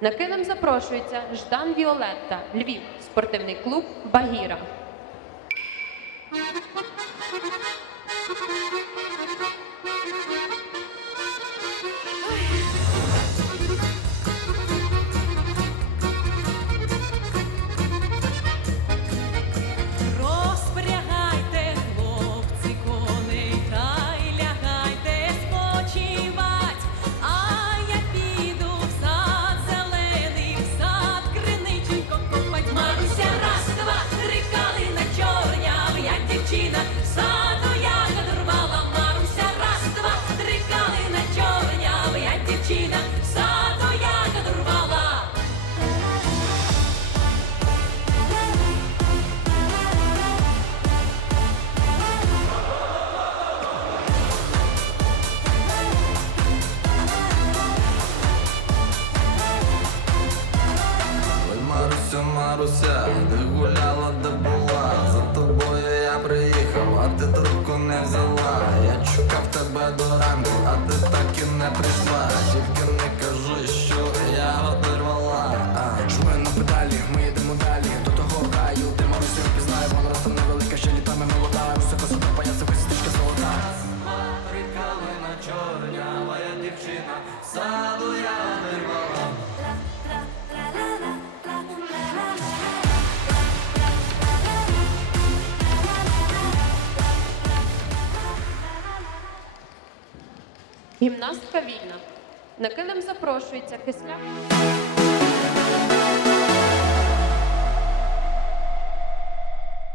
На килим запрошується Ждан Віолетта, Львів, спортивний клуб Багіра. Маруся, де гуляла, де була, за тобою я приїхав, а ти трубку не взяла. Я чекав тебе до ранку, а ти так і не прийшла. Тільки не кажи, що я одервала. Жми на педалі, ми йдемо далі До того краю, де Марусю впізнаю Вона ростом невелика, ще літами молода Висока суда, паясика, стрічка золота Три калина чорнява, я дівчина, Гімнастка вільна. На килим запрошується кисля.